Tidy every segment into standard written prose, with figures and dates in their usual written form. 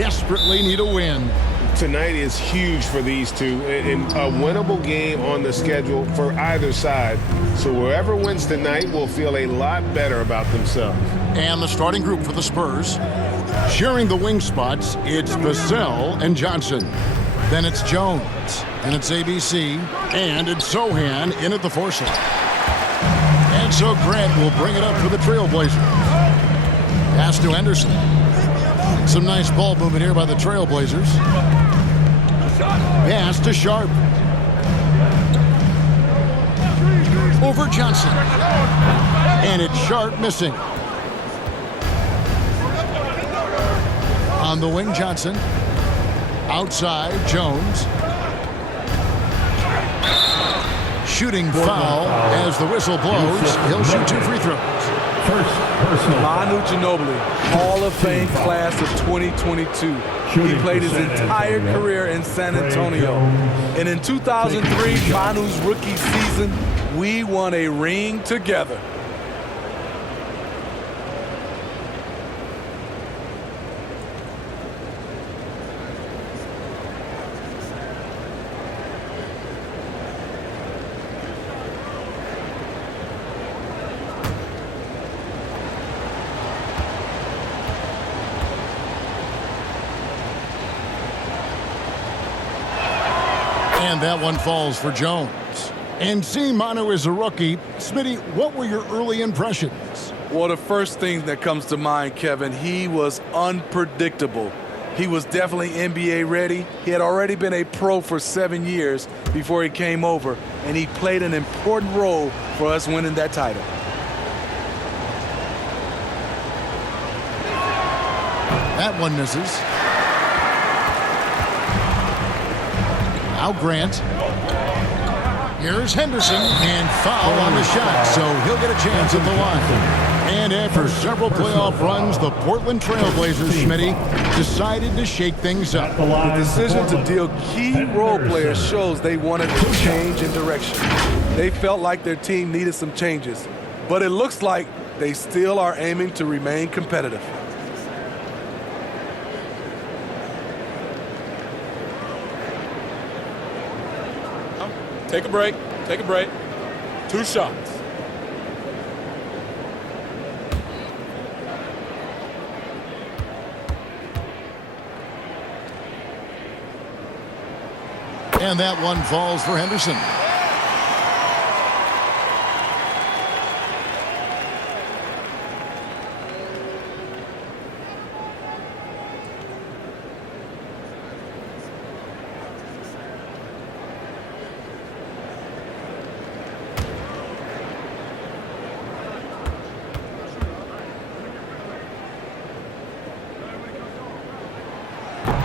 desperately need a win. Tonight is huge for these two, and a winnable game on the schedule for either side. So whoever wins tonight will feel a lot better about themselves. And the starting group for the Spurs. Sharing the wing spots, it's Vassell and Johnson. Then it's Jones, and it's ABC, and it's Sohan in at the 4 slot. And so Grant will bring it up for the Trailblazers. Pass to Henderson. Some nice ball movement here by the Trailblazers. Pass to Sharp. Over Johnson. And it's Sharp missing. On the wing, Johnson. Outside, Jones. Shooting foul as the whistle blows. He'll shoot 2 free throws. Manu Ginobili, Hall of Fame class of 2022. He played his entire career in San Antonio. And in 2003, Manu's rookie season, we won a ring together. And that one falls for Jones. And seeing Manu as a rookie, Smitty, what were your early impressions? Well, the first thing that comes to mind, Kevin, he was unpredictable. He was definitely NBA ready. He had already been a pro for 7 years before he came over, and he played an important role for us winning that title. That one misses. Now Grant. Here's Henderson, and foul on the shot, so he'll get a chance at the line. And after several playoff runs, the Portland Trailblazers, Smitty, decided to shake things up. The decision to deal key role players shows they wanted a change in direction. They felt like their team needed some changes, but it looks like they still are aiming to remain competitive. Take a break. Take a break. 2 shots. And that one falls for Henderson.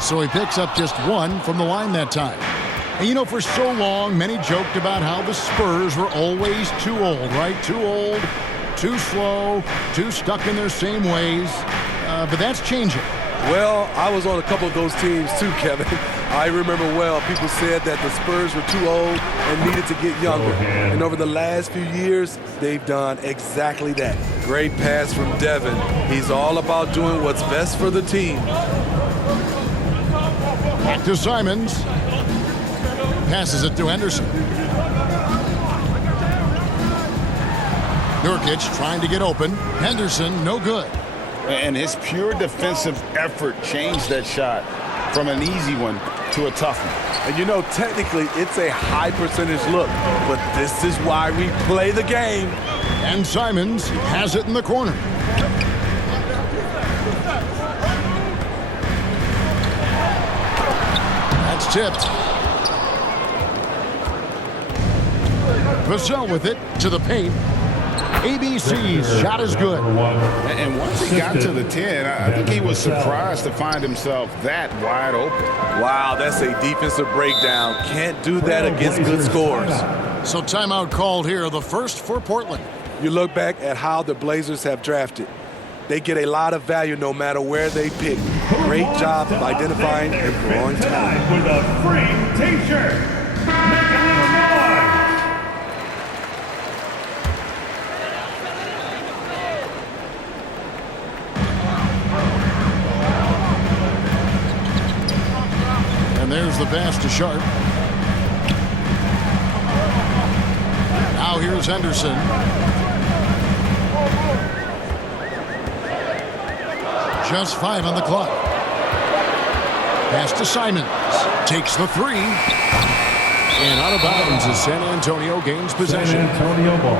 So he picks up just 1 from the line that time. And you know, for so long, many joked about how the Spurs were always too old, right? Too old, too slow, too stuck in their same ways. But that's changing. Well, I was on a couple of those teams too, Kevin. I remember well, people said that the Spurs were too old and needed to get younger. And over the last few years, they've done exactly that. Great pass from Devin. He's all about doing what's best for the team. Back to Simons. Passes it to Henderson. Nurkic trying to get open. Henderson, no good. And his pure defensive effort changed that shot from an easy one to a tough one. And you know, technically, it's a high percentage look, but this is why we play the game. And Simons has it in the corner. That's tipped. Vassell with it to the paint. ABC's shot is good. And once he got to the 10, I think he was surprised to find himself that wide open. Wow, that's a defensive breakdown. Can't do that against good scores. So timeout called here, the first for Portland. You look back at how the Blazers have drafted. They get a lot of value no matter where they pick. Great job of identifying and growing talent. With a free T-shirt. Make a little noise. And there's the pass to Sharp. Now here's Henderson. Just 5 on the clock. Pass to Simons. Takes the 3. And out of bounds as San Antonio gains possession. San Antonio ball.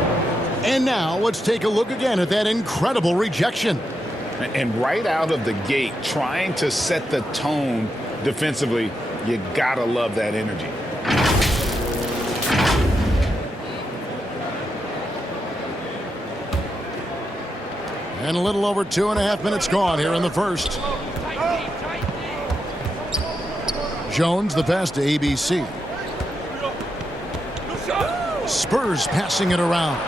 And now let's take a look again at that incredible rejection. And right out of the gate, trying to set the tone defensively, you gotta love that energy. And a little over 2.5 minutes gone here in the first. Jones, the pass to ABC. Spurs passing it around.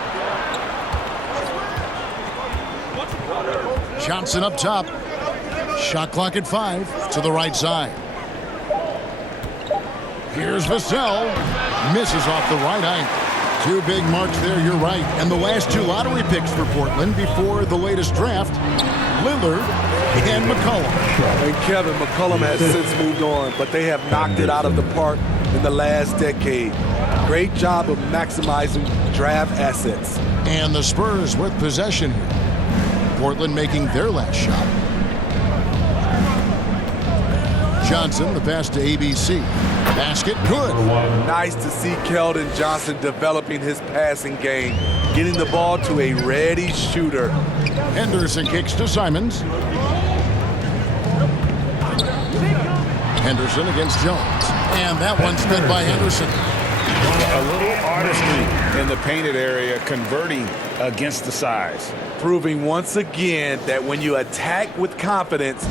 Johnson up top. Shot clock at 5 to the right side. Here's Vassell. Misses off the right eye. 2 big marks there, you're right. And the last 2 lottery picks for Portland before the latest draft, Lillard and McCollum. And Kevin, McCollum has since moved on, but they have knocked it out of the park in the last decade. Great job of maximizing draft assets. And the Spurs with possession here. Portland making their last shot. Johnson, the pass to ABC. Basket, good. Nice to see Keldon Johnson developing his passing game, getting the ball to a ready shooter. Henderson kicks to Simons. Henderson against Jones. And that one's good by Henderson. A little artistry in the painted area, converting against the size. Proving once again that when you attack with confidence,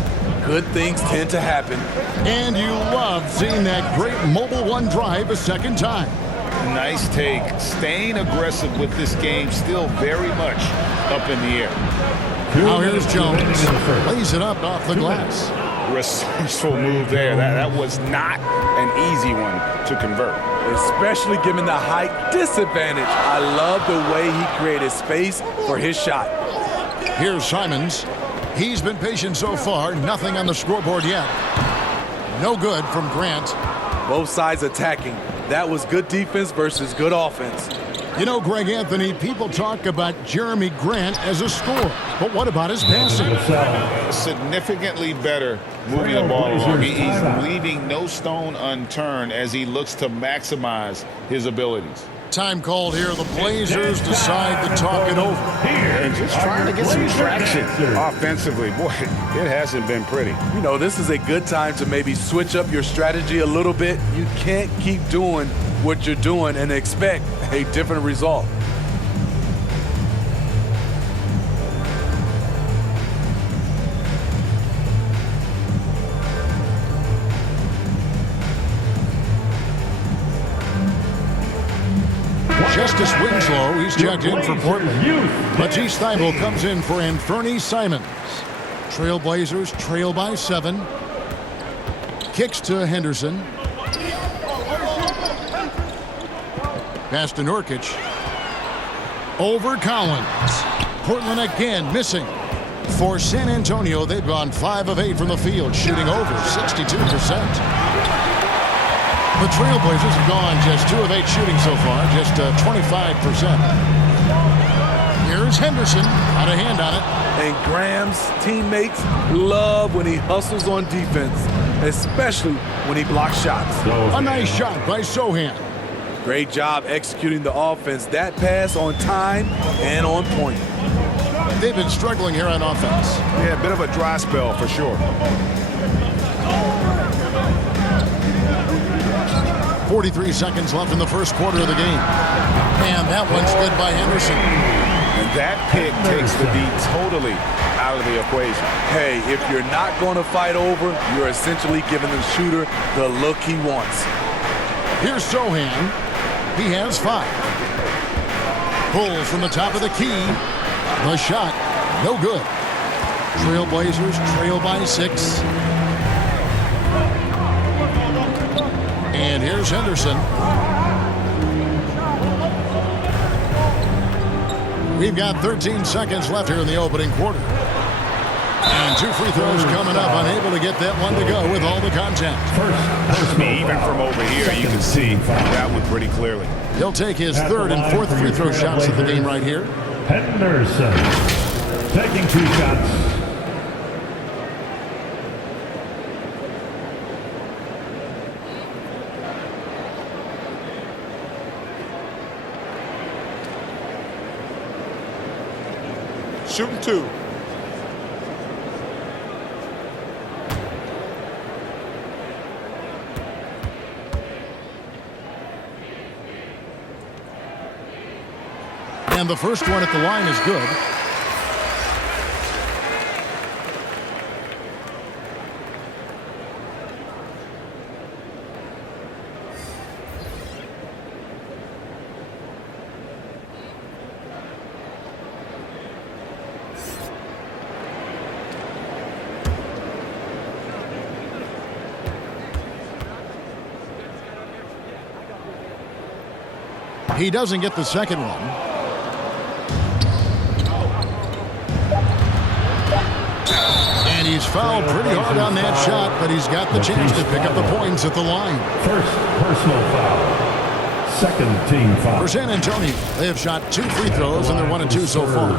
good things tend to happen. And you love seeing that great mobile one drive a second time. Nice take. Staying aggressive with this game, still very much up in the air. Now here's Jones. Lays it up off the glass. Resourceful move there. That was not an easy one to convert. Especially given the height disadvantage. I love the way he created space for his shot. Here's Simons. He's been patient so far. Nothing on the scoreboard yet. No good from Grant. Both sides attacking. That was good defense versus good offense. You know, Greg Anthony, people talk about Jeremy Grant as a scorer, but what about his passing? Significantly better moving the ball along. He's leaving no stone unturned as he looks to maximize his abilities. Time called here. The Blazers decide to talk it over. And just trying to get some traction offensively. Boy, it hasn't been pretty. You know, this is a good time to maybe switch up your strategy a little bit. You can't keep doing what you're doing and expect a different result. Justice Winslow, he's checked in for Portland. Matisse Thybulle comes in for Anthony Simons. Trailblazers trail by 7. Kicks to Henderson. Pass to Nurkic. Over Collins. Portland again missing. For San Antonio, they've gone 5 of 8 from the field, shooting over 62%. The Trailblazers have gone just 2 of 8 shooting so far, just 25%. Here's Henderson, got a hand on it. And Graham's teammates love when he hustles on defense, especially when he blocks shots. A nice shot by Sohan. Great job executing the offense. That pass on time and on point. They've been struggling here on offense. Yeah, a bit of a dry spell for sure. 43 seconds left in the first quarter of the game. And that one's good by Henderson. And that pick takes the D totally out of the equation. Hey, if you're not going to fight over, you're essentially giving the shooter the look he wants. Here's Sohan. He has 5. Pulls from the top of the key. The shot, no good. Trailblazers trail by 6. And here's Henderson. We've got 13 seconds left here in the opening quarter. And 2 free throws coming up, unable to get that one to go with all the contact. Even from over here, you can see that one pretty clearly. He'll take his 3rd and 4th free throw shots of the game right here. Henderson taking 2 shots. Shooting 2. And the first one at the line is good. He doesn't get the second one. And he's fouled pretty hard on that shot, but he's got the chance to pick up the points at the line. First personal foul. Second team foul. For San Antonio, they have shot 2 free throws, and they're 1 and 2 so far.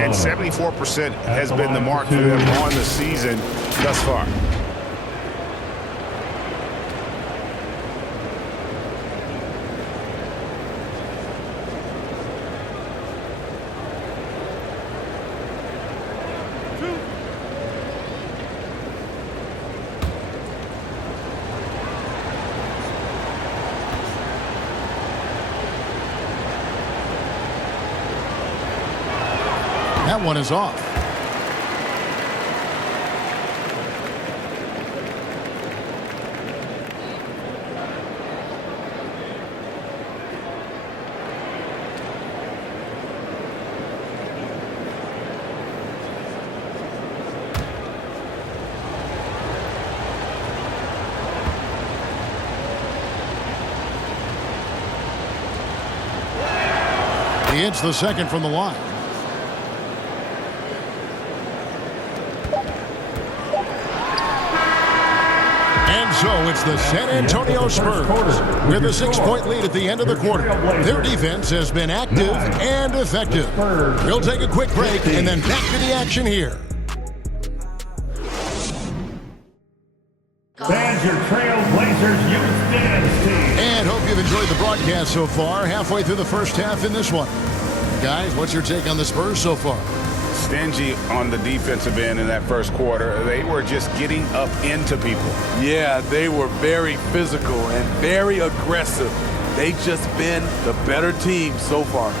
And 74% has been the mark for them on the season thus far. That one is off. He hits the second from the line. So it's the San Antonio Spurs with a 6-point lead at the end of the quarter. Their defense has been active and effective. We'll take a quick break and then back to the action here. Fans, your Trail Blazers youth dance team. And hope you've enjoyed the broadcast so far. Halfway through the first half in this one. Guys, what's your take on the Spurs so far? Stingy on the defensive end in that first quarter. They were just getting up into people. Yeah, they were very physical and very aggressive. They've just been the better team so far.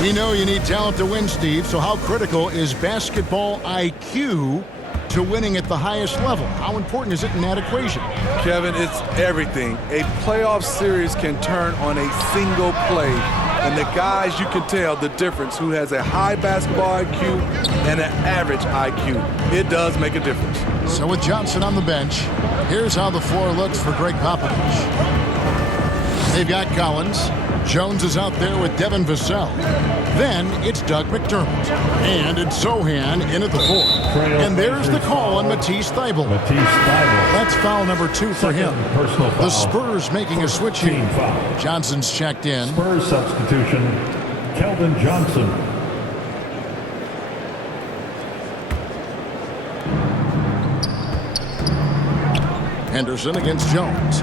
We know you need talent to win, Steve, so how critical is basketball IQ to winning at the highest level? How important is it in that equation? Kevin, it's everything. A playoff series can turn on a single play. And the guys, you can tell the difference who has a high basketball IQ and an average IQ. It does make a difference. So with Johnson on the bench, here's how the floor looks for Greg Popovich. They've got Collins. Jones is out there with Devin Vassell. Then it's Doug McDermott. And it's Sohan in at the 4. And there's the call on Matisse Thybulle. That's foul number 2 for him. The Spurs making a switch here. Johnson's checked in. Spurs substitution, Keldon Johnson. Henderson against Jones.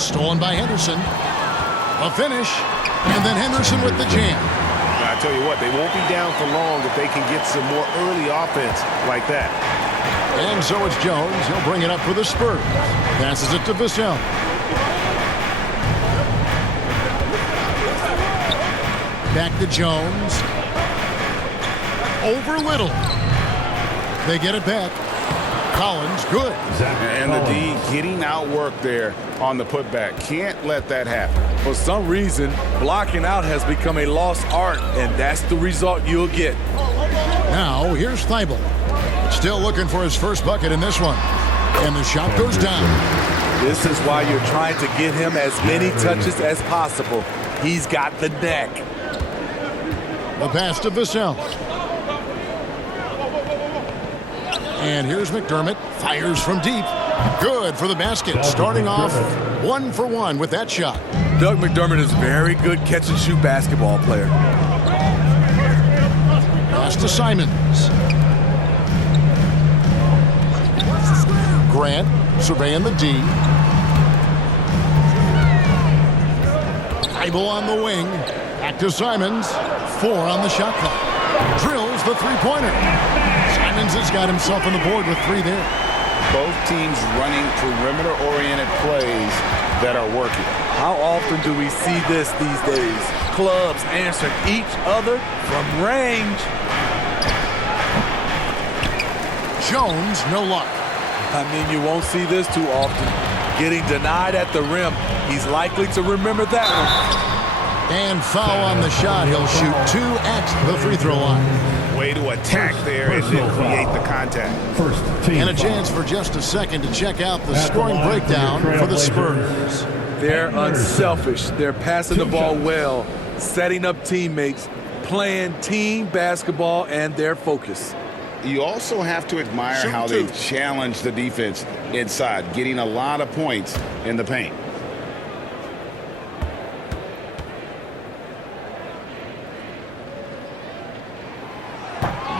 Stolen by Henderson. A finish. And then Henderson with the jam. I tell you what, they won't be down for long if they can get some more early offense like that. And so it's Jones. He'll bring it up for the Spurs. Passes it to Vassell. Back to Jones. Over Little. They get it back. Collins, good. And the D getting outworked there on the putback. Can't let that happen. For some reason, blocking out has become a lost art, and that's the result you'll get. Now, here's Thybulle. Still looking for his first bucket in this one. And the shot goes down. This is why you're trying to get him as many touches as possible. He's got the neck. The pass to Vassell. And here's McDermott. Fires from deep. Good for the basket. Starting off 1 for 1 with that shot. Doug McDermott is a very good catch-and-shoot basketball player. Pass to Simons. Grant surveying the D. Thibault on the wing. Back to Simons. 4 on the shot clock. Drills the three-pointer. Simons has got himself on the board with 3 there. Both teams running perimeter-oriented plays that are working. How often do we see this these days? Clubs answering each other from range. Jones, no luck. I mean, you won't see this too often. Getting denied at the rim. He's likely to remember that one. And foul on the shot. He'll shoot 2 at the free throw line. Way to attack there and then create the contact. And a chance for just a second to check out the scoring breakdown for the Spurs. They're unselfish. They're passing the ball well, setting up teammates, playing team basketball, and their focus. You also have to admire how they challenge the defense inside, getting a lot of points in the paint.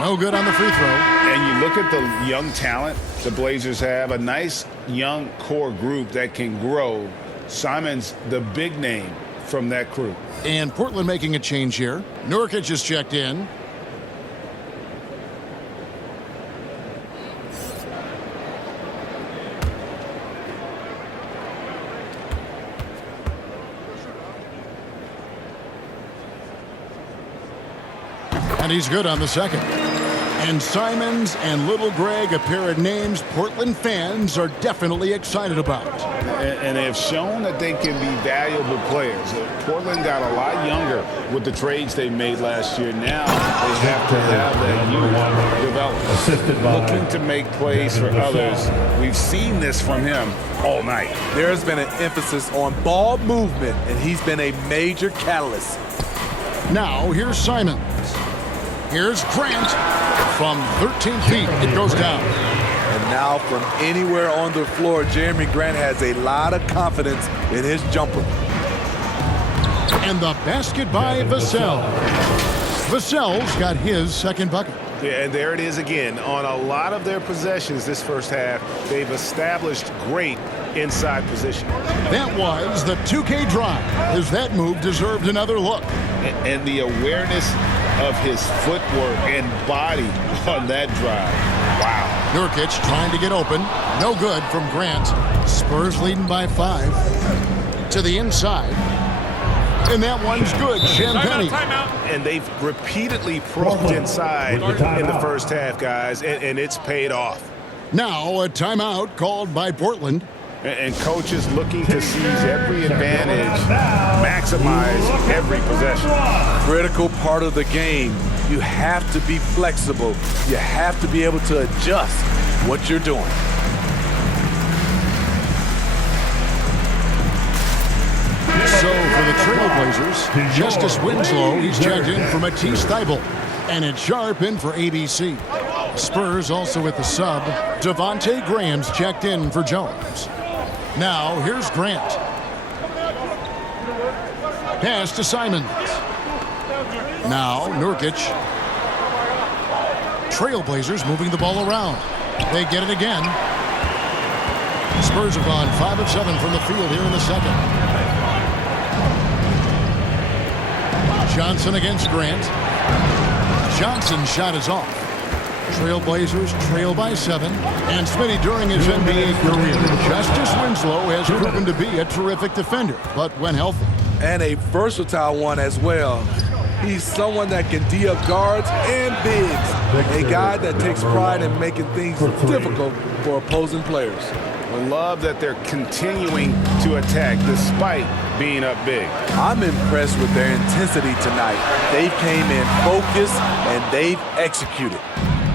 No good on the free throw. And you look at the young talent the Blazers have, a nice young core group that can grow. Simons, the big name from that crew. And Portland making a change here. Nurkic has checked in. And he's good on the second. And Simons and Little Greg, a pair of names Portland fans are definitely excited about. And they have shown that they can be valuable players. Portland got a lot younger with the trades they made last year. Now they have to have that youth develop. Looking to make plays for others. We've seen this from him all night. There's been an emphasis on ball movement, and he's been a major catalyst. Now here's Simons. Here's Grant. From 13 feet, it goes down. And now from anywhere on the floor, Jeremy Grant has a lot of confidence in his jumper. And the basket by Vassell. Vassell's got his second bucket. Yeah, and there it is again. On a lot of their possessions this first half, they've established great inside position. That was the 2K drive, as that move deserved another look. And the awareness of his footwork and body on that drive. Wow. Nurkic trying to get open. No good from Grant. Spurs leading by 5. To the inside. And that one's good. Champagne. And they've repeatedly probed inside in the first half, guys, and it's paid off. Now a timeout called by Portland. And coaches looking to seize every advantage, maximize every possession. Critical part of the game. You have to be flexible. You have to be able to adjust what you're doing. So for the Trailblazers, Justice Winslow, he's checked in for Matisse Thybulle. And it's Sharp in for ABC. Spurs also with the sub. Devontae Graham's checked in for Jones. Now, here's Grant. Pass to Simons. Now, Nurkic. Trailblazers moving the ball around. They get it again. Spurs have gone 5 of 7 from the field here in the second. Johnson against Grant. Johnson's shot is off. Trailblazers trail by 7. And Smitty, during his NBA career, Justice Winslow has proven to be a terrific defender, but when healthy. And a versatile one as well. He's someone that can D up guards and bigs. A guy that takes pride in making things difficult for opposing players. I love that they're continuing to attack despite being up big. I'm impressed with their intensity tonight. They came in focused and they've executed.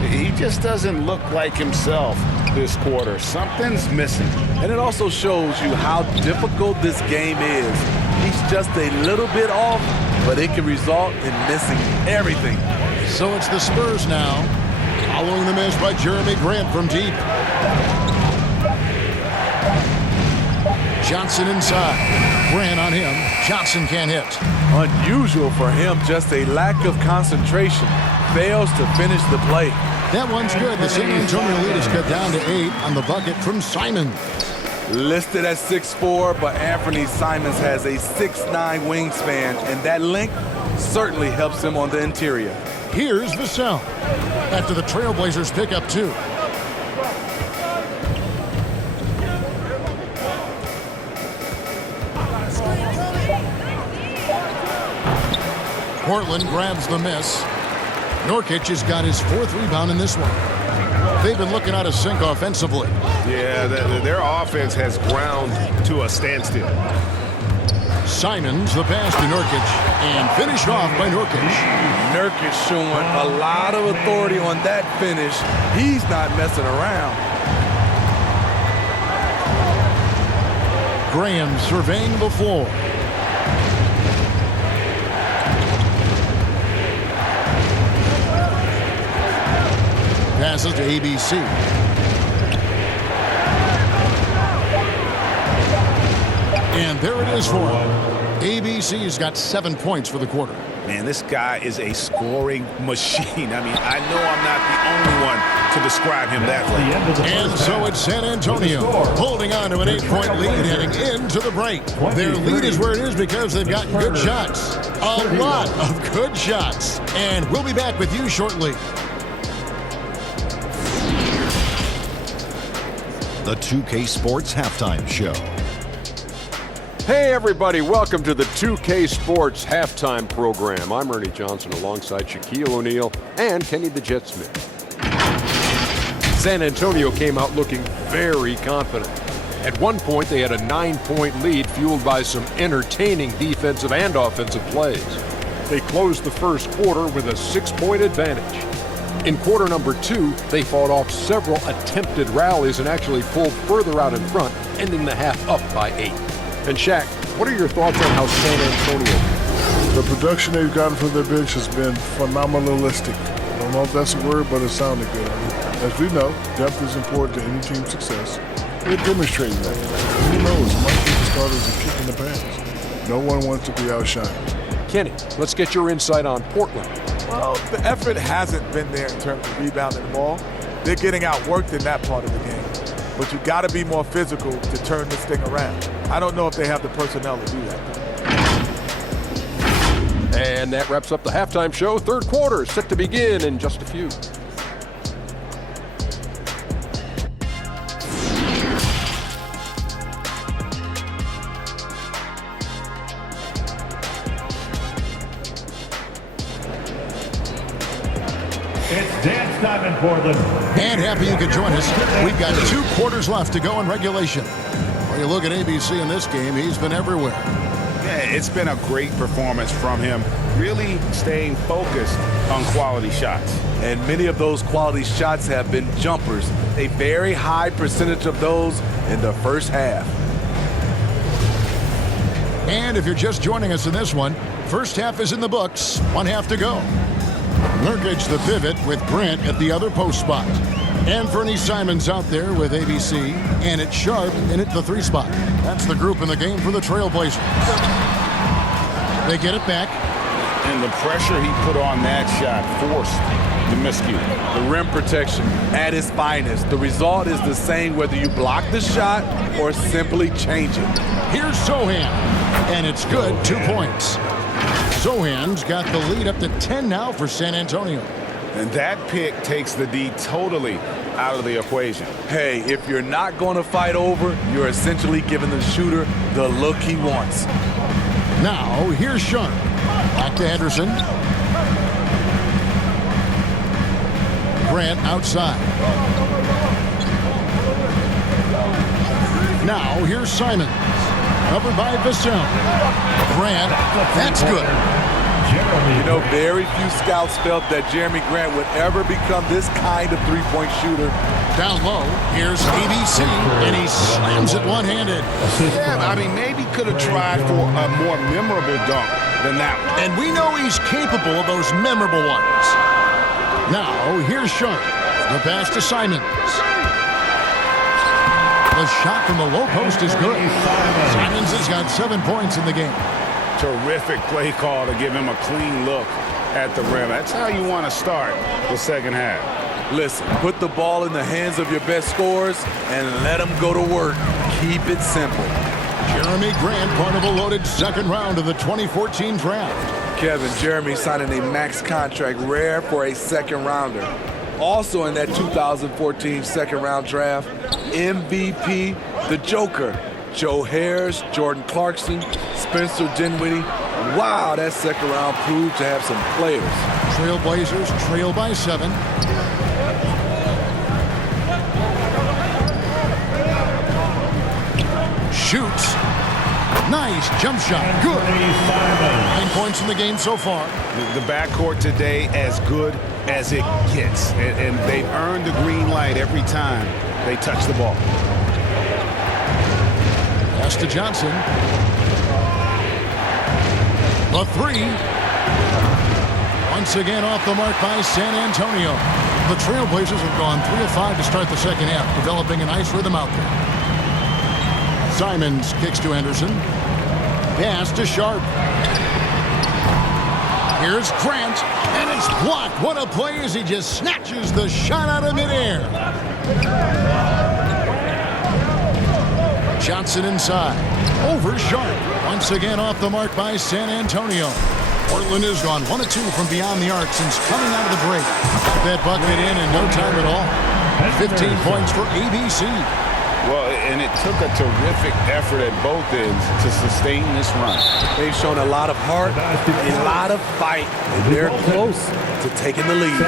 He just doesn't look like himself this quarter. Something's missing. And it also shows you how difficult this game is. He's just a little bit off, but it can result in missing everything. So it's the Spurs now Following the miss by Jeremy Grant from deep. Johnson inside. Grant on him. Johnson can't hit. Unusual for him, just a lack of concentration. Fails to finish the play. That one's good. The San Antonio lead is cut down to 8 on the bucket from Simon. Listed at 6'4", but Anthony Simons has a 6'9" wingspan, and that length certainly helps him on the interior. Here's Vassell after the Trailblazers pick up 2. Portland grabs the miss. Nurkic has got his 4th rebound in this one. They've been looking out of sync offensively. Yeah, their offense has ground to a standstill. Simons the pass to Nurkic and finished off by Nurkic. Nurkic showing a lot of authority on that finish. He's not messing around. Graham surveying the floor. Passes to ABC. And there it is for him. ABC's got 7 points for the quarter. Man, this guy is a scoring machine. I mean, I know I'm not the only one to describe him that way. And so it's San Antonio holding on to an 8-point lead heading into the break. Their lead is where it is because they've got good shots. A lot of good shots. And we'll be back with you shortly. The 2K Sports Halftime Show. Hey everybody, welcome to the 2K Sports Halftime Program. I'm Ernie Johnson alongside Shaquille O'Neal and Kenny the Jet Smith. San Antonio came out looking very confident. At one point they had a 9-point lead fueled by some entertaining defensive and offensive plays. They closed the first quarter with a 6-point advantage. In quarter number 2, they fought off several attempted rallies and actually pulled further out in front, ending the half up by 8. And Shaq, what are your thoughts on how San Antonio? The production they've gotten from their bench has been phenomenalistic. I don't know if that's a word, but it sounded good. I mean, as we know, depth is important to any team's success. They're demonstrating that. Who knows? Might be the starters are kicking the pants. No one wants to be outshined. Kenny, let's get your insight on Portland. Well, the effort hasn't been there in terms of rebounding the ball. They're getting outworked in that part of the game. But you got to be more physical to turn this thing around. I don't know if they have the personnel to do that. And that wraps up the halftime show. Third quarter set to begin in just a few. It's dance time in Portland. And happy you could join us. We've got 2 quarters left to go in regulation. When you look at ABC in this game, he's been everywhere. Yeah, it's been a great performance from him, really staying focused on quality shots. And many of those quality shots have been jumpers. A very high percentage of those in the first half. And if you're just joining us in this one, first half is in the books. 1 half to go. Nurkic the pivot with Grant at the other post spot. Anthony Simons out there with ABC, and it's Sharp in at the 3 spot. That's the group in the game for the Trailblazers. They get it back. And the pressure he put on that shot forced the miscue. The rim protection at its finest. The result is the same whether you block the shot or simply change it. Here's Sohan, and it's good, 2 points. Sohan's got the lead up to 10 now for San Antonio. And that pick takes the D totally out of the equation. Hey, if you're not going to fight over, you're essentially giving the shooter the look he wants. Now, here's Sharp. Back to Henderson. Grant outside. Now, here's Simon. Covered by Vassell. Grant, that's good. You know, very few scouts felt that Jeremy Grant would ever become this kind of three-point shooter. Down low, here's ABC, and he slams it one-handed. Yeah, I mean, maybe could have tried for a more memorable dunk than that one. And we know he's capable of those memorable ones. Now, here's Sharp. The pass to Simons. The shot from the low post is good. Simons has got 7 points in the game. Terrific play call to give him a clean look at the rim. That's how you want to start the second half. Listen, put the ball in the hands of your best scorers and let them go to work. Keep it simple. Jeremy Grant, part of a loaded second round of the 2014 draft. Kevin, Jeremy signing a max contract, rare for a second rounder. Also in that 2014 second round draft, MVP, the Joker, Joe Harris, Jordan Clarkson, Spencer Dinwiddie. Wow, that second round proved to have some players. Trailblazers trail by 7. Shoots. Nice jump shot. Good. 9 points in the game so far. The backcourt today as good as it gets. And they've earned the green light every time they touch the ball. Pass to Johnson. The 3. Once again off the mark by San Antonio. The Trailblazers have gone 3 of 5 to start the second half, developing a nice rhythm out there. Simons kicks to Henderson. Pass to Sharp. Here's Grant, and it's blocked. What a play as he just snatches the shot out of midair. Johnson inside. Over Sharp. Once again off the mark by San Antonio. Portland has gone 1 of 2 from beyond the arc since coming out of the break. Got that bucket in no time at all. 15 points for ABC. Well, and it took a terrific effort at both ends to sustain this run. They've shown a lot of heart, a lot of fight, and they're close to taking the lead.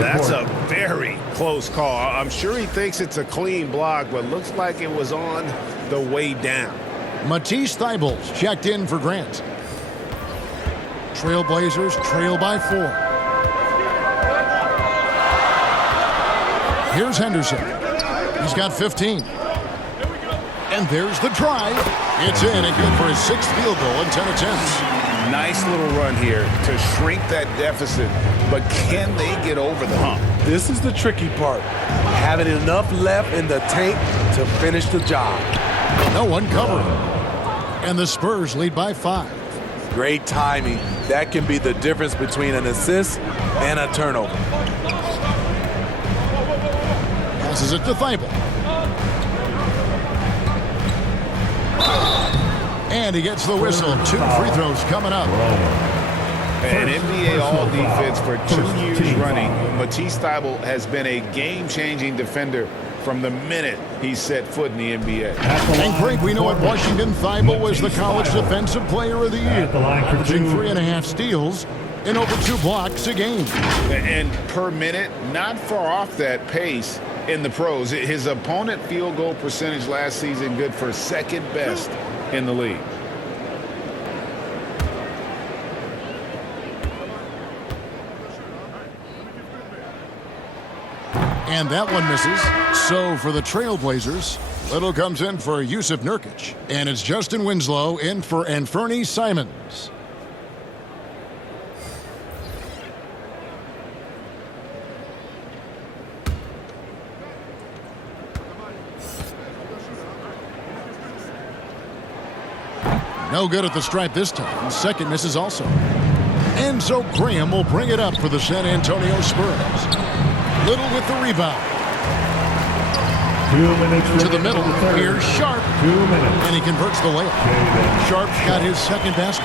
That's a very close call. I'm sure he thinks it's a clean block, but looks like it was on the way down. Matisse Thybulle's checked in for Grant. Trailblazers trail by 4. Here's Henderson. He's got 15. And there's the drive. It's in and good for his 6th field goal in 10 attempts. Nice little run here to shrink that deficit, but can they get over the hump? This is the tricky part. Having enough left in the tank to finish the job. No one covering. And the Spurs lead by 5. Great timing. That can be the difference between an assist and a turnover. Passes it to Thibault. And he gets the whistle. 2 free throws coming up. An NBA All-Defense for 2 years running. Matisse Thybulle has been a game-changing defender from the minute he set foot in the NBA. And Craig, we know at Washington, Thibault was the college defensive player of the year, averaging 3.5 steals and over 2 blocks a game. And per minute, not far off that pace in the pros. His opponent field goal percentage last season good for 2nd best in the league. And that one misses. So for the Trailblazers, Little comes in for Yusuf Nurkic. And it's Justin Winslow in for Anfernee Simons. No good at the stripe this time. 2nd misses also. And so Graham will bring it up for the San Antonio Spurs. Little with the rebound. 2 minutes to the middle. Here's Sharp. 2 minutes. And he converts the layup. Sharp's got his 2nd basket.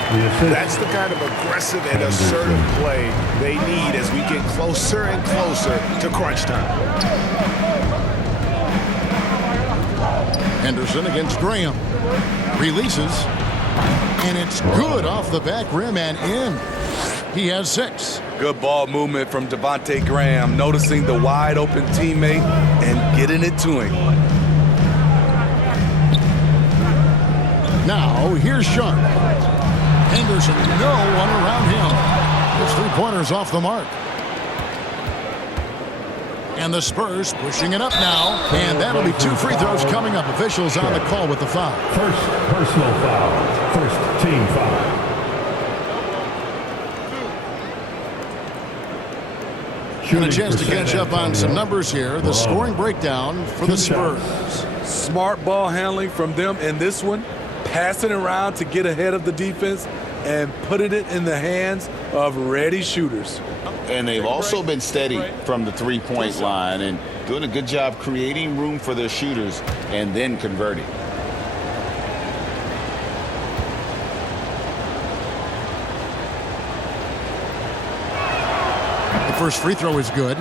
That's the kind of aggressive and assertive play they need as we get closer and closer to crunch time. Henderson against Graham. Releases. And it's good off the back rim and in. He has 6. Good ball movement from Devontae Graham, noticing the wide open teammate and getting it to him. Now here's Sharp. Henderson, no one around him. His 3-pointers off the mark. And the Spurs pushing it up now. And that'll be 2 free throws coming up. Officials on the call with the foul. First personal foul. First team foul. And a chance to catch up on some numbers here. The scoring breakdown for the Spurs. Smart ball handling from them in this one. Passing around to get ahead of the defense and putting it in the hands of ready shooters. And they've also been steady from the three-point line and doing a good job creating room for their shooters and then converting. The first free throw is good.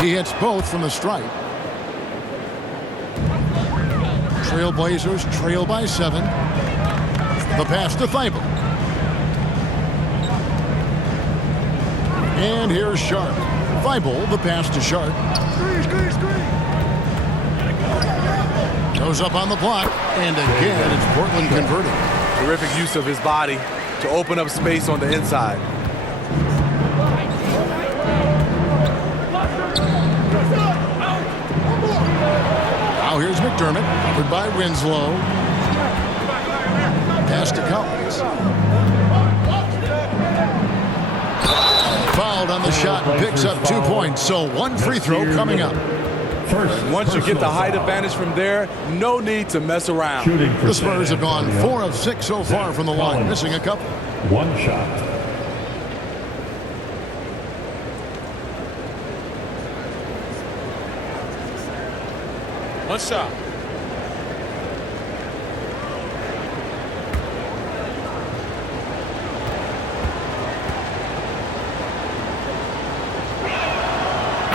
He hits both from the stripe. Trail Blazers trail by 7. The pass to Thibault. And here's Sharp. Thibault, the pass to Sharp. Goes up on the block. And again, it's Portland converting. Terrific use of his body to open up space on the inside. Now here's McDermott, covered by Winslow. Pass to Collins. Fouled on the shot, picks up 2 points. So one free throw coming up. Once you get the height advantage from there, no need to mess around. The Spurs have gone 4 of 6 so far from the line, missing a couple. One shot. One shot.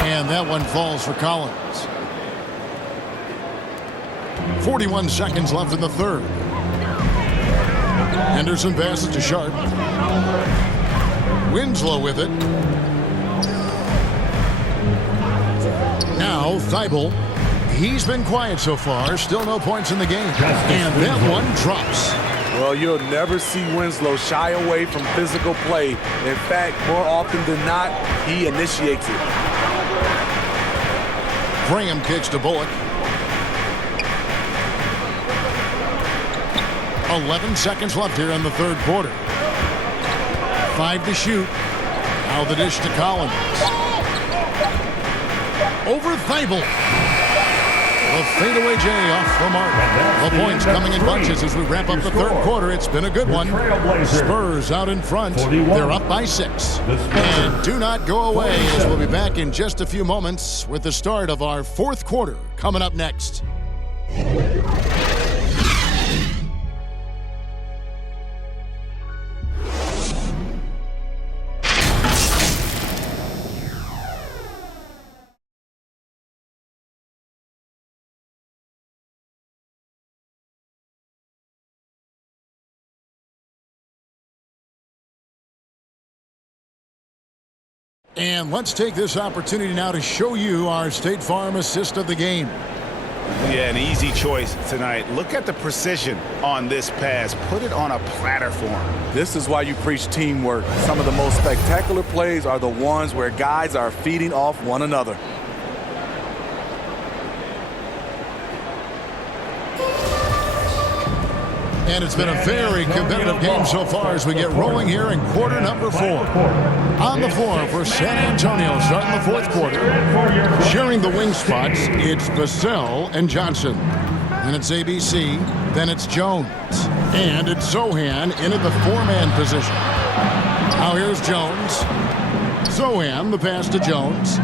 And that one falls for Collins. 41 seconds left in the third. Henderson passes to Sharp. Winslow with it. Now Thibault. He's been quiet so far. Still no points in the game. And that one drops. Well, you'll never see Winslow shy away from physical play. In fact, more often than not, he initiates it. Graham kicks to Bullock. 11 seconds left here in the third quarter. 5 to shoot. Now the dish to Collins. Over Thibault. The fadeaway J off the mark. The points coming in bunches as we wrap up the third quarter. It's been a good one. Spurs out in front. They're up by 6. And do not go away as we'll be back in just a few moments with the start of our fourth quarter coming up next. And let's take this opportunity now to show you our State Farm assist of the game. Yeah, an easy choice tonight. Look at the precision on this pass. Put it on a platter form. This is why you preach teamwork. Some of the most spectacular plays are the ones where guys are feeding off one another. And it's been a very competitive game so far as we get rolling here in quarter number 4. On the floor for San Antonio starting the fourth quarter. Sharing the wing spots, it's Vassell and Johnson. Then it's ABC, then it's Jones. And it's Zohan in at the 4-man position. Now here's Jones. Zohan, the pass to Jones.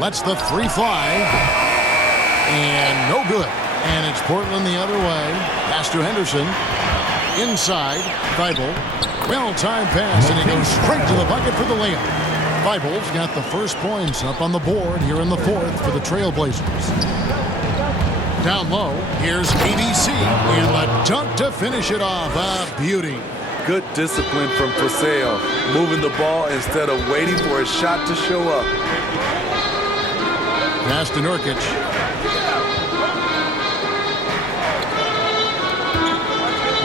Lets the 3 fly. And no good. And it's Portland the other way. Pass to Henderson. Inside. Thibault. Well-timed pass, and he goes straight to the bucket for the layup. Thibault's got the first points up on the board here in the fourth for the Trail Blazers. Down low, here's ABC, and the dunk to finish it off. A beauty. Good discipline from Vassell, moving the ball instead of waiting for a shot to show up. Pass to Nurkic.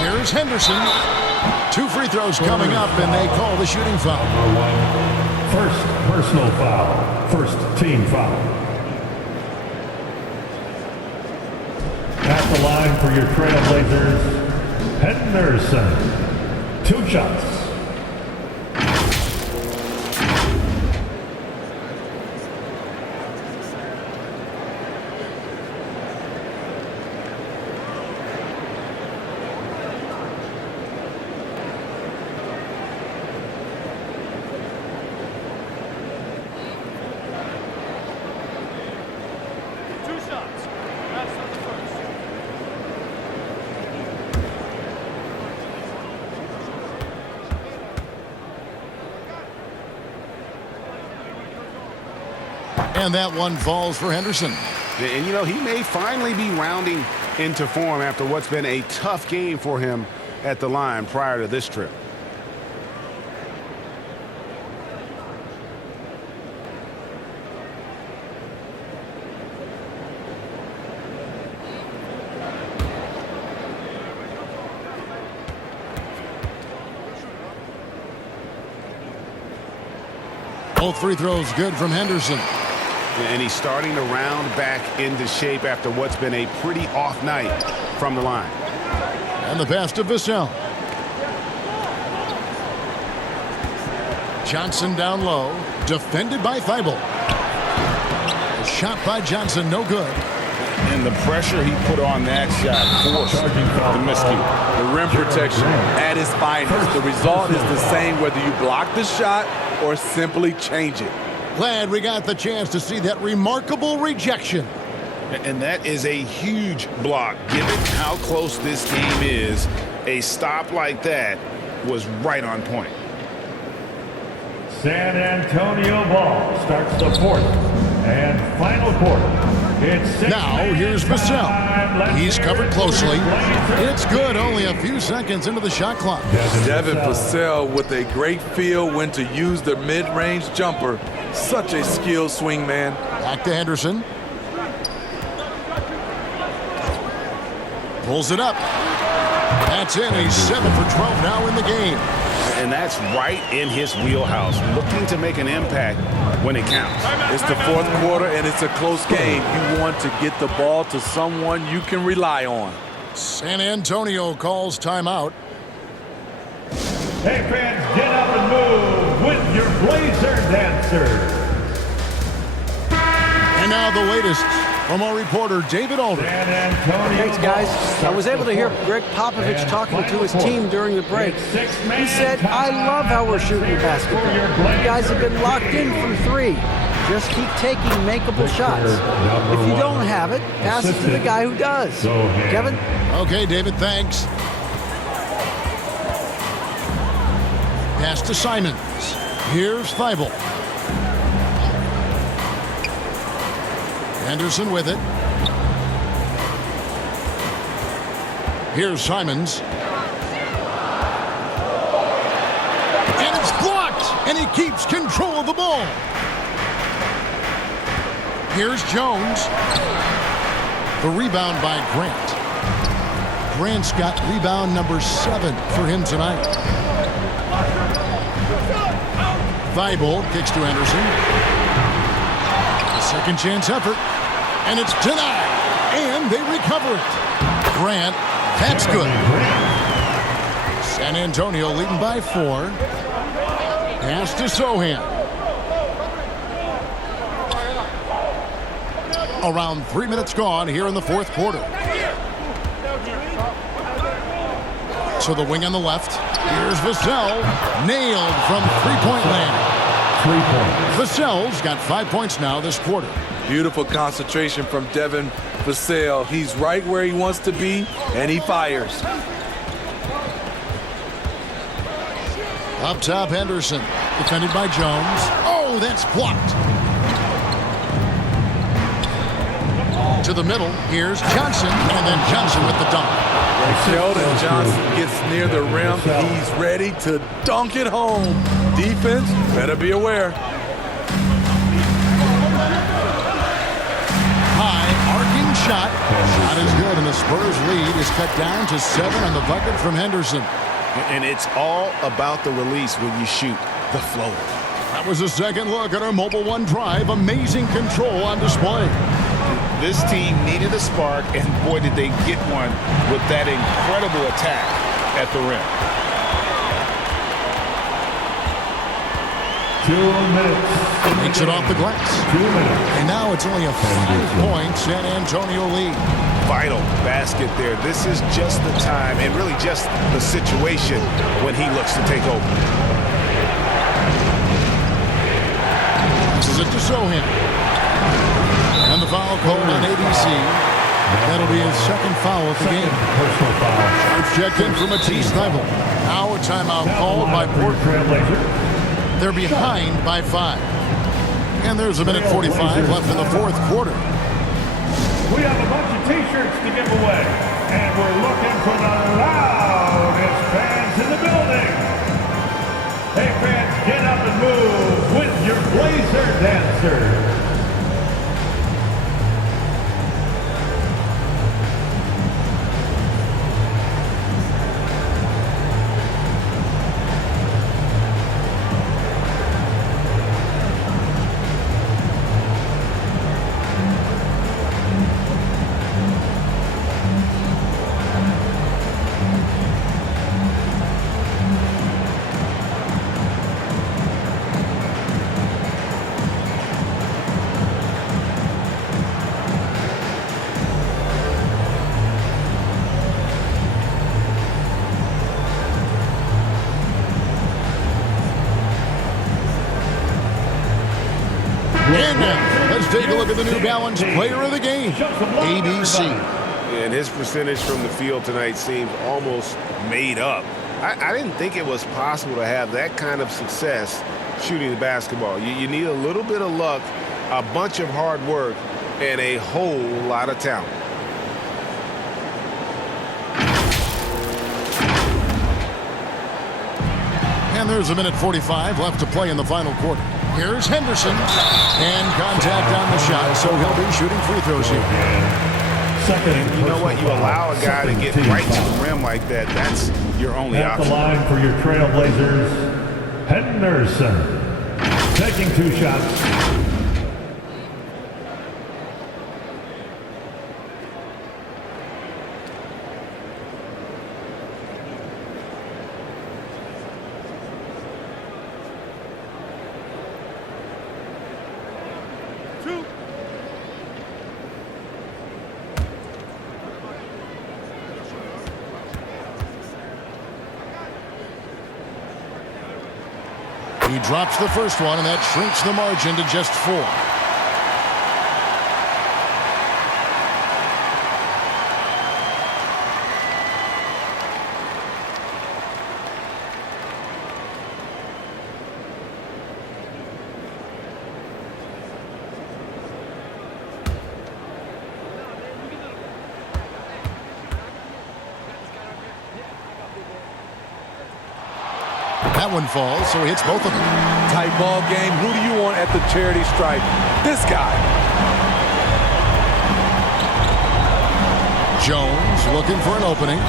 Here's Henderson. 2 free throws coming up, and they call the shooting foul. first personal foul. First team foul. At the line for your Trailblazers, Henderson. 2 shots. And that one falls for Henderson. And, you know, he may finally be rounding into form after what's been a tough game for him at the line prior to this trip. Both free throws good from Henderson. And he's starting to round back into shape after what's been a pretty off night from the line. And the pass to Vassell. Johnson down low. Defended by Thibault. A shot by Johnson, no good. And the pressure he put on that shot forced the miscue. The rim protection at its finest. The result is the same whether you block the shot or simply change it. Glad we got the chance to see that remarkable rejection. And that is a huge block. Given how close this game is, a stop like that was right on point. San Antonio ball starts the 4th and final quarter. Now here's Vassell. He's covered closely. It's good, only a few seconds into the shot clock. Devin Vassell with a great feel when to use the mid-range jumper. Such a skilled swing man. Back to Henderson. Pulls it up. That's in. He's 7 for 12 now in the game. And that's right in his wheelhouse, looking to make an impact when it counts. It's the 4th quarter, and it's a close game. You want to get the ball to someone you can rely on. San Antonio calls timeout. Hey, fans, get up and move with your Blazer dancers. And now the latest from our reporter, David Aldridge. Thanks, guys. I was able to hear Greg Popovich talking to his team during the break. He said, I love how we're shooting the basketball. You guys have been locked in from 3. Just keep taking makeable shots. If you don't have it, pass it to the guy who does. Kevin? Okay, David, thanks. Pass to Simons. Here's Thibault. Henderson with it. Here's Simons. And it's blocked! And he keeps control of the ball. Here's Jones. The rebound by Grant. Grant's got rebound number 7 for him tonight. Thibault kicks to Henderson. Second chance effort. And it's denied. And they recover it. Grant, that's good. San Antonio leading by 4. Pass to Sohan. Around 3 minutes gone here in the 4th quarter. So the wing on the left. Here's Vassell. Nailed from three-point land. 3 points. Vassell's got 5 points now this quarter. Beautiful concentration from Devin Vassell. He's right where he wants to be, and he fires. Up top, Henderson. Defended by Jones. Oh, that's blocked. To the middle. Here's Johnson, and then Johnson with the dunk. When Sheldon Johnson gets near the rim, he's ready to dunk it home. Defense, better be aware. Shot. Not as good, and the Spurs lead is cut down to 7 on the bucket from Henderson. And it's all about the release when you shoot the floater. That was a second look at our Mobile One drive. Amazing control on display. This team needed a spark, and boy, did they get one with that incredible attack at the rim. 2 minutes. Makes it off the glass. 2 minutes. And now it's only a 5-point San Antonio lead. Vital basket there. This is just the time, and really just the situation when he looks to take over. This is it to Sohan. And the foul called on ABC. That'll be his second foul of the game. Personal foul. Shots checked in from Matisse Thybulle. Now a timeout called by Portland. They're behind by 5. And there's a minute 45 left in the fourth quarter. We have a bunch of T-shirts to give away, and we're looking for the loudest fans in the building. Hey fans, get up and move with your Blazer dancers. And let's take a look at the New Balance player of the game, ABC. And his percentage from the field tonight seems almost made up. I didn't think it was possible to have that kind of success shooting the basketball. You need a little bit of luck, a bunch of hard work, and a whole lot of talent. And there's a minute 45 left to play in the final quarter. Here's Henderson, and contact on the shot, so he'll be shooting free throws here. And you know what? You allow a guy to get right to the rim like that. That's your only At option. the line for your Trailblazers, Henderson. Taking 2 shots. He drops the first one, and that shrinks the margin to just 4. That one falls, so he hits both of them. Tight ball game. Who do you want at the charity stripe? This guy. Jones looking for an opening.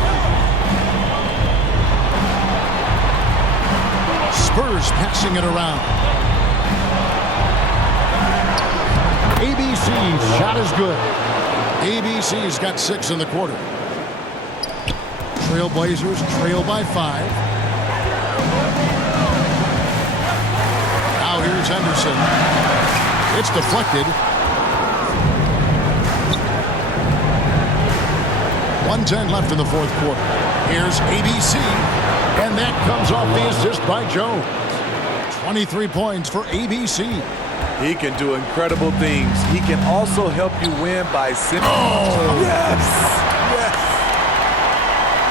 Spurs passing it around. ABC's shot is good. ABC's got 6 in the quarter. Trailblazers trail by 5. Now here's Henderson. It's deflected. 1:10 left in the fourth quarter. Here's ABC, and that comes off the assist by Jones. 23 points for ABC. He can do incredible things. He can also help you win by simply. Oh! Yes! Yes!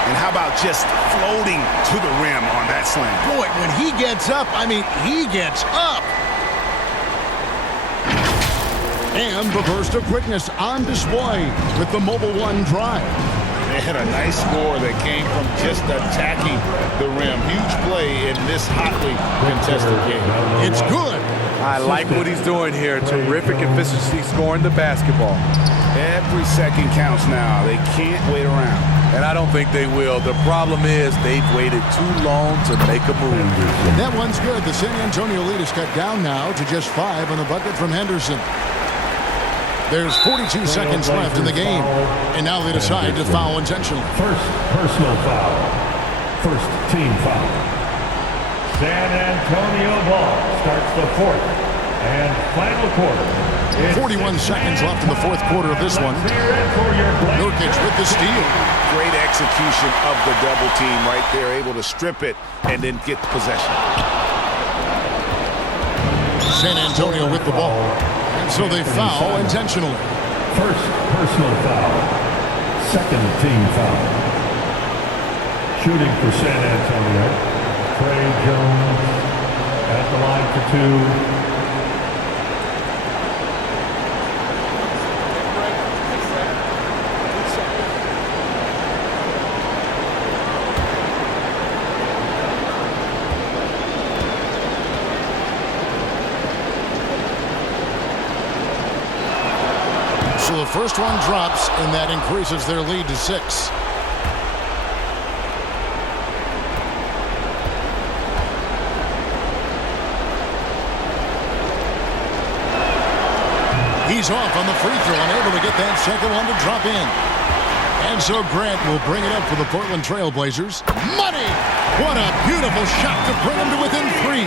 And how about just floating to the rim on that slam? Boy, when he gets up, I mean, he gets up. And the burst of quickness on display with the Mobile One drive. They had a nice score that came from just attacking the rim. Huge play in this hotly contested game. It's good. I like what he's doing here. Terrific efficiency scoring the basketball. Every second counts now. They can't wait around. And I don't think they will. The problem is they've waited too long to make a move. That one's good. The San Antonio lead is cut down now to just 5 on the bucket from Henderson. There's 42 seconds left in the game. And now they decide to foul intentionally. First personal foul. First team foul. San Antonio ball starts the fourth and final quarter. 41 seconds left in the fourth quarter of this one. Nurkic with the steal. Great execution of the double team right there, able to strip it and then get the possession. San Antonio with the ball. And so they foul intentionally. First personal foul. Second team foul. Shooting for San Antonio. Trey Jones at the line for 2. So the first one drops, and that increases their lead to 6. He's off on the free throw and able to get that second one to drop in. And so Grant will bring it up for the Portland Trail Blazers. Money! What a beautiful shot to bring him to within 3.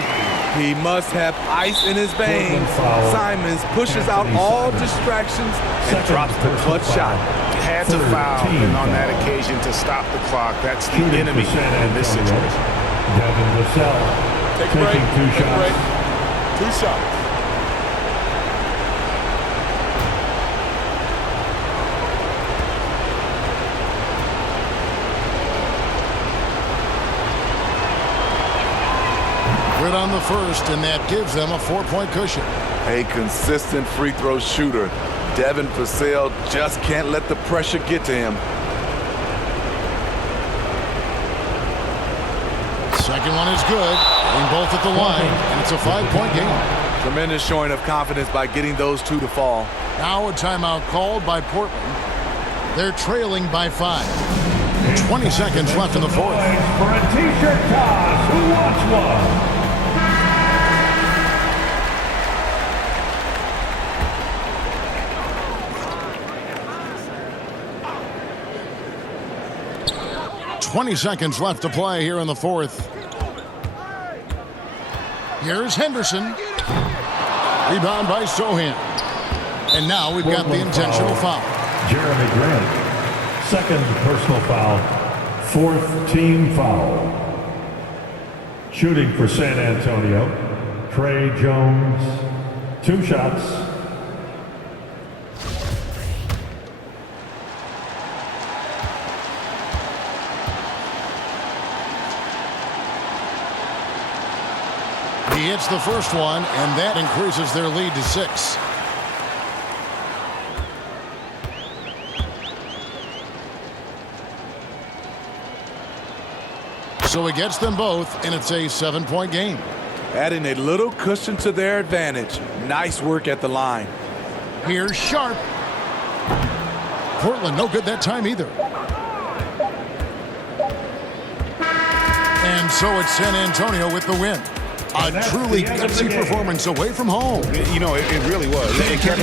He must have ice in his veins. Simons pushes out all distractions and drops the clutch shot. Had to foul, and on that occasion to stop the clock. That's the enemy in this situation. Devin Vassell taking 2 shots. 2 shots. Good on the first, and that gives them a 4-point cushion. A consistent free throw shooter. Devin Vassell just can't let the pressure get to him. Second one is good, getting both at the line, and it's a 5-point game. Tremendous showing of confidence by getting those 2 to fall. Now a timeout called by Portland. They're trailing by 5. 20 seconds left in the fourth. For a t-shirt toss, who wants one? $20 seconds left to play here in the fourth. Here's Henderson. Rebound by Sohan. And now we've got the intentional foul. Jeremy Grant. Second personal foul. 4th team foul. Shooting for San Antonio. Trey Jones. 2 shots. He hits the first one, and that increases their lead to 6. So he gets them both, and it's a 7-point game. Adding a little cushion to their advantage. Nice work at the line. Here's Sharp. Portland no good that time either. And so it's San Antonio with the win. A truly gutsy performance away from home. You know, it really was. It kept